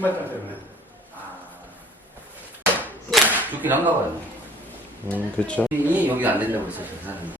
신발장 때문에. 좋긴 한가 봐요. 음, 그쵸. 이 여기 안 된다고 했었죠, 사람이.